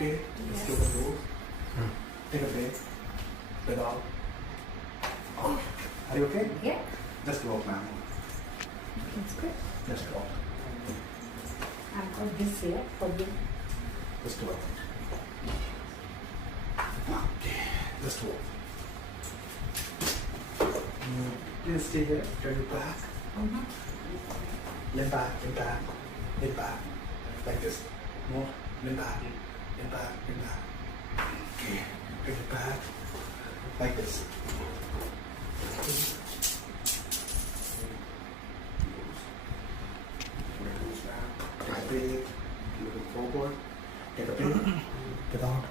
Okay, let's do the move. Take a breath. Breathe out. Okay. Are you okay? Yeah, Just walk, ma'am. that's good. Just walk. I've got this here for you. Just walk. Okay, just walk. Please stay here. Turn your back. Lean back, lean back, lean back. Like this. More. Lean back, lean back, lean back. Okay. Turn your back. Like this. Take a breath. Looking forward. Take a breath. Get out.